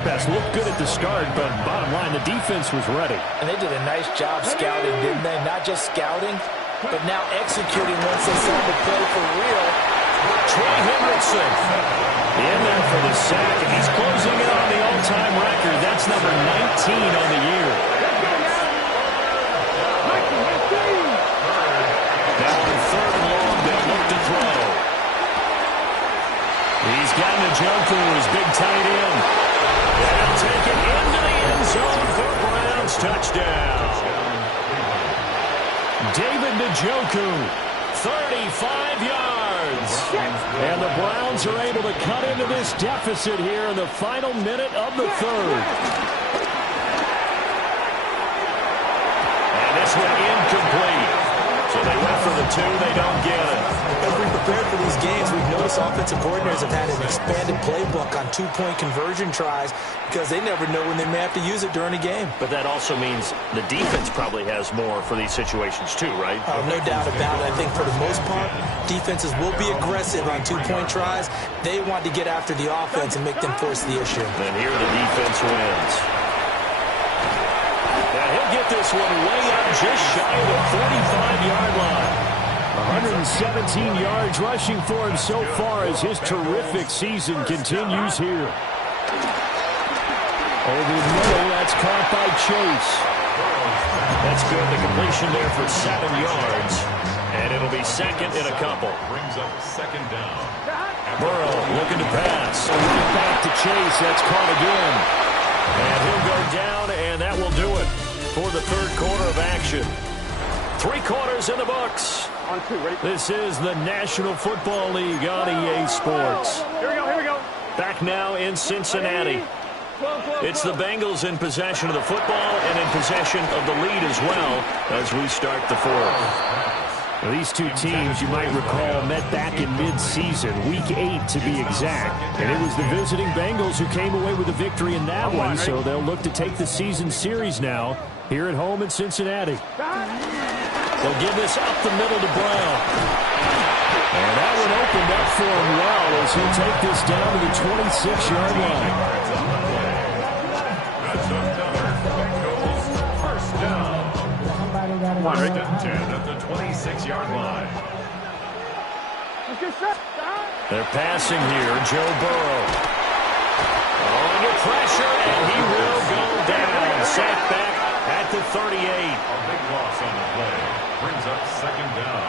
Pass looked good at the start, but bottom line, the defense was ready. And they did a nice job scouting, didn't they? Not just scouting, but now executing once they saw the play for real. Trey Hendrickson in there for the sack, and he's closing in on the all-time record. That's number 19 on the year. Now on 3rd and long, they'll look to throw. He's got Njoku, his big tight end. They'll take it into the end zone for Browns touchdown. David Njoku, 35 yards. And the Browns are able to cut into this deficit here in the final minute of the 3rd. And this one incomplete. So they went for the 2, they don't get it. As we prepared for these games, we've noticed offensive coordinators have had an expanded playbook on 2-point conversion tries because they never know when they may have to use it during a game. But that also means the defense probably has more for these situations too, right? No doubt about it. I think for the most part, defenses will be aggressive on 2-point tries. They want to get after the offense and make them force the issue. And here the defense wins. And he'll get this one way up just shy of the 35-yard line. 117 yards rushing for him so far as his terrific season continues here. Over the middle, that's caught by Chase. That's good. The completion there for 7 yards. And it'll be second and a couple. Brings up 2nd down. Burrow looking to pass. Right back to Chase. That's caught again. And he'll go down, and that will do it for the 3rd quarter of action. 3 quarters in the books. This is the National Football League on EA Sports. Here we go. Back now in Cincinnati. It's the Bengals in possession of the football and in possession of the lead as well as we start the 4th. Now, these two teams, you might recall, met back in mid-season, Week 8 to be exact. And it was the visiting Bengals who came away with a victory in that one, so they'll look to take the season series now here at home in Cincinnati. They'll give this up the middle to Brown. And that one opened up for him well as he'll take this down to the 26-yard line. First down. 1st and 10 at the 26-yard line. They're passing here. Joe Burrow. Under pressure, and he will go down. Sacked back at the 38. A big loss on the play. Brings up 2nd down.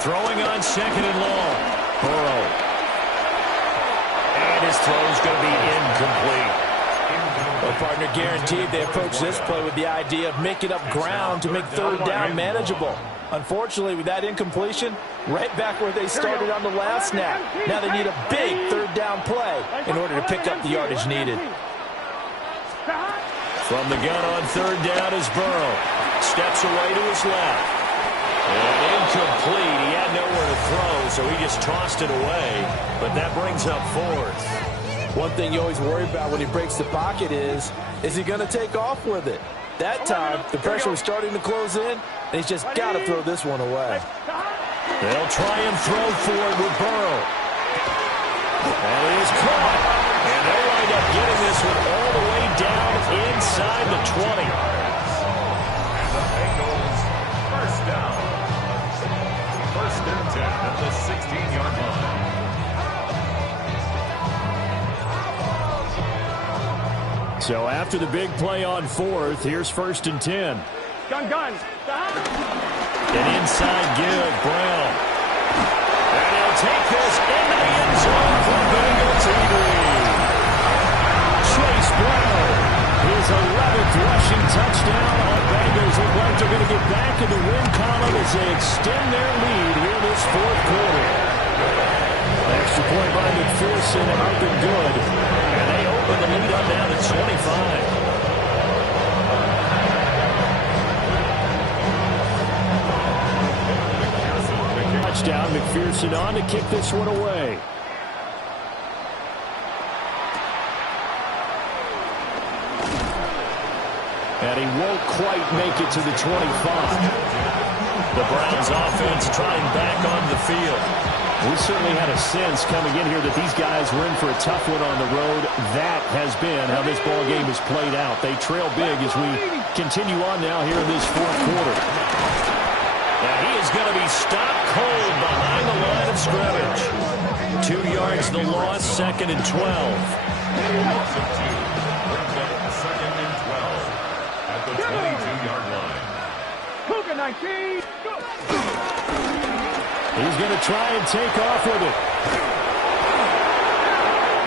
Throwing on 2nd and long. Burrow. And his throw's going to be incomplete. Well, partner, guaranteed they approach this play with the idea of making up ground to make 3rd down manageable. Unfortunately, with that incompletion, right back where they started on the last snap. Now they need a big 3rd down play in order to pick up the yardage needed. From the gun on 3rd down is Burrow. Steps away to his left. And incomplete. He had nowhere to throw, so he just tossed it away. But that brings up 4th. One thing you always worry about when he breaks the pocket is he going to take off with it? That time, the pressure was starting to close in, and he's just got to throw this one away. They'll try and throw for it with Burrow. And it is caught. And they'll wind up getting this one all the way down inside the 20. And the Bengals, 1st down. 1st and 10 at the 16-yard line. So after the big play on 4th, here's 1st and 10. Gun. An inside give, Brown. And he'll take this into the end zone for Bengal TD. Chase Brown, his 11th rushing touchdown on Bengals. Look like they're going to get back in the win column as they extend their lead here in this 4th quarter. Extra point by McPherson up and good. And they open the lead up now to 25. Touchdown, McPherson on to kick this one away. And he won't quite make it to the 25. The Browns offense trying back on the field. We certainly had a sense coming in here that these guys were in for a tough one on the road. That has been how this ball game has played out. They trail big as we continue on now here in this fourth quarter. And he is going to be stopped cold behind the line of scrimmage. 2 yards the loss, 2nd and 12. Loss of 2 brings up 2nd and 12 at the 22-yard line. Cougar 19, go! He's going to try and take off with it.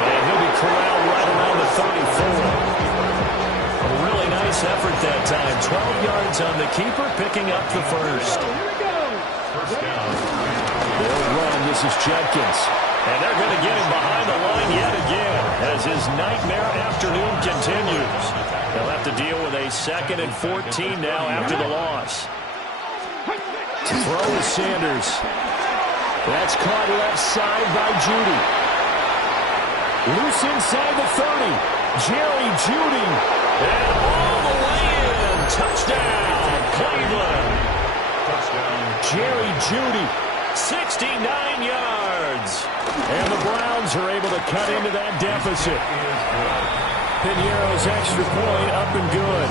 And he'll be corralled right around the 34. A really nice effort that time. 12 yards on the keeper, picking up the first. First down. They'll run. This is Judkins. And they're going to get him behind the line yet again as his nightmare afternoon continues. They'll have to deal with a 2nd and 14 now after the loss. To throw is Sanders. That's caught left side by Judy. Loose inside the 30. Jerry Judy. And all the way in. Touchdown, Cleveland. Touchdown. Jerry Judy. 69 yards. And the Browns are able to cut into that deficit. Piñeiro's extra point up and good.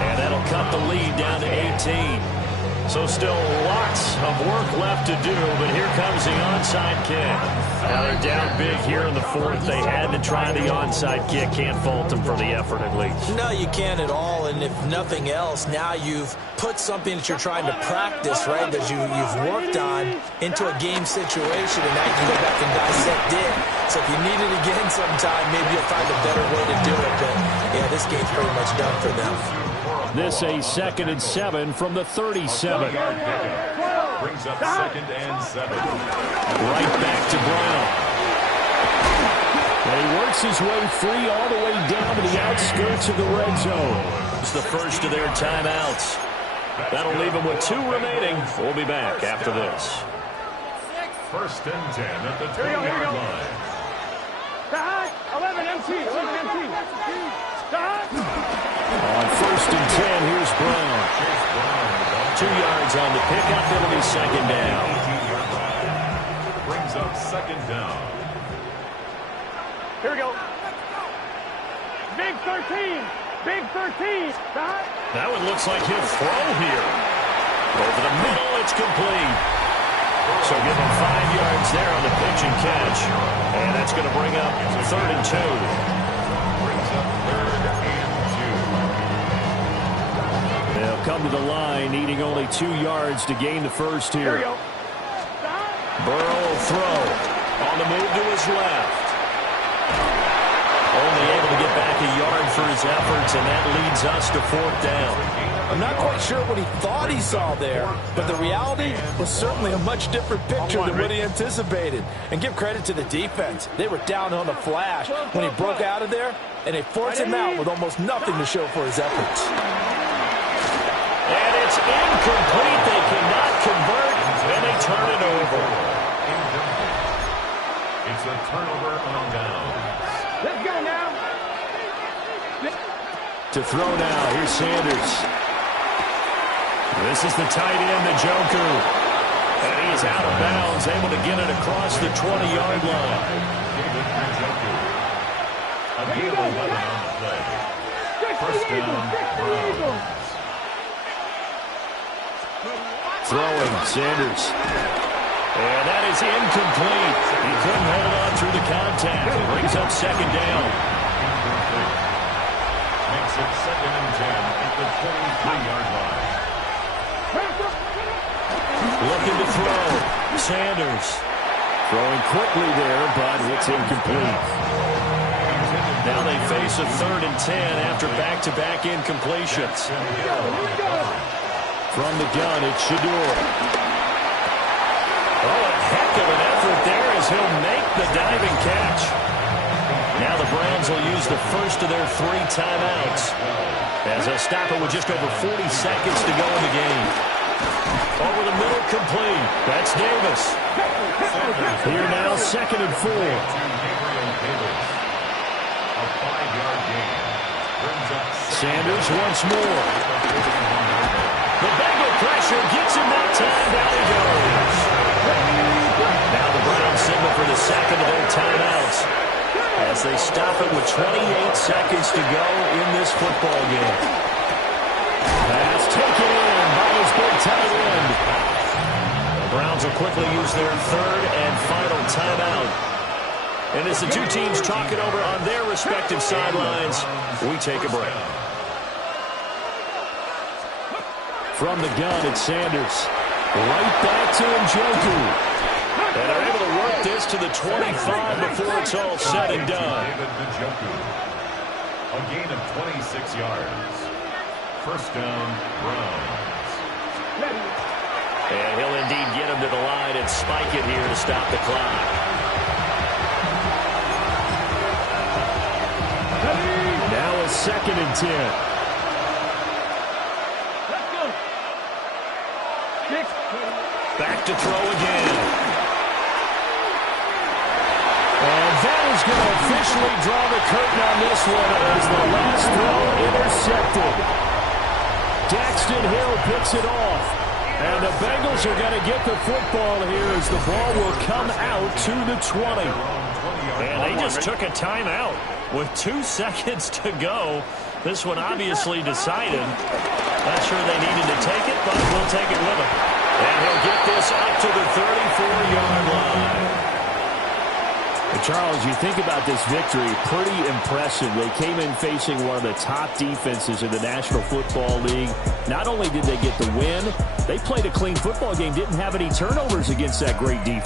And that'll cut the lead down to 18. So still lots of work left to do, but here comes the onside kick. Now they're down big here in the fourth. They had to try the onside kick. Can't fault them for the effort at least. No, you can't at all, and if nothing else, now you've put something that you're trying to practice, right, that you've worked on into a game situation, and now you can go back and dissect it. So if you need it again sometime, maybe you'll find a better way to do it, but yeah, this game's pretty much done for them. This a 2nd and 7 from the 37. Brings up 2nd and 7. Right back to Brown. And he works his way free all the way down to the outskirts of the red zone. It's the first of their timeouts. That'll leave them with 2 remaining. We'll be back after this. 1st and 10 at the 2-yard line. 11 MT, 11 MT. On 1st and 10, here's Brown. 2 yards on the pickup. It'll be 2nd down. Brings up 2nd down. Here we go. Big 13. Big 13. That one looks like he'll throw here. Over the middle, it's complete. So give him 5 yards there on the pitch and catch. And that's going to bring up 3rd and 2. Brings up 3rd and 2. They'll come to the line, needing only 2 yards to gain the first here. Here we go. Burrow will throw. On the move to his left. Only able to get back a yard for his efforts, and that leads us to 4th down. I'm not quite sure what he thought he saw there, but the reality was certainly a much different picture than what he anticipated. And give credit to the defense. They were down on the flash when he broke out of there, and they forced him out with almost nothing to show for his efforts. And it's incomplete. They cannot convert, and they turn it over. It's a turnover on down. Let's go now. To throw now, here's Sanders. This is the tight end, the Joker. And he is out of bounds, able to get it across the 20-yard line. David Njoku. A gain of 11 on the play. First down, Browns. Throwing, Sanders. And that is incomplete. He couldn't hold on through the contact. It brings up 2nd down. Makes it 2nd and 10 at the 23-yard line. Looking to throw. Sanders. Throwing quickly there, but it's incomplete. Now they face a 3rd and 10 after back-to-back incompletions. From the gun, it's Shedeur. Oh, a heck of an effort there as he'll make the diving catch. Now the Browns will use the first of their 3 timeouts as they'll stop it with just over 40 seconds to go in the game. Over the middle, complete. That's Davis. Here now, 2nd and 4. A 5-yard gain. Brings up Sanders once more. The Bengal pressure gets him that time. Down he goes. Now for the second of their timeouts as they stop it with 28 seconds to go in this football game. Pass taken in by his big tight end. The Browns will quickly use their third and final timeout. And as the two teams talk it over on their respective sidelines, we take a break. From the gun, it's Sanders. Right back to Njoku. And they're able to work this to the 25 before it's all said and done. David Njoku. A gain of 26 yards. First down, Browns. And he'll indeed get him to the line and spike it here to stop the clock. Now a 2nd and 10. Back to throw again. And that is going to officially draw the curtain on this one as the last throw intercepted. Daxton Hill picks it off. And the Bengals are going to get the football here as the ball will come out to the 20. And they just took a timeout with 2 seconds to go. This one obviously decided. Not sure they needed to take it, but we'll take it with them. And he'll get this up to the 34-yard line. Charles, you think about this victory, pretty impressive. They came in facing one of the top defenses in the National Football League. Not only did they get the win, they played a clean football game, didn't have any turnovers against that great defense.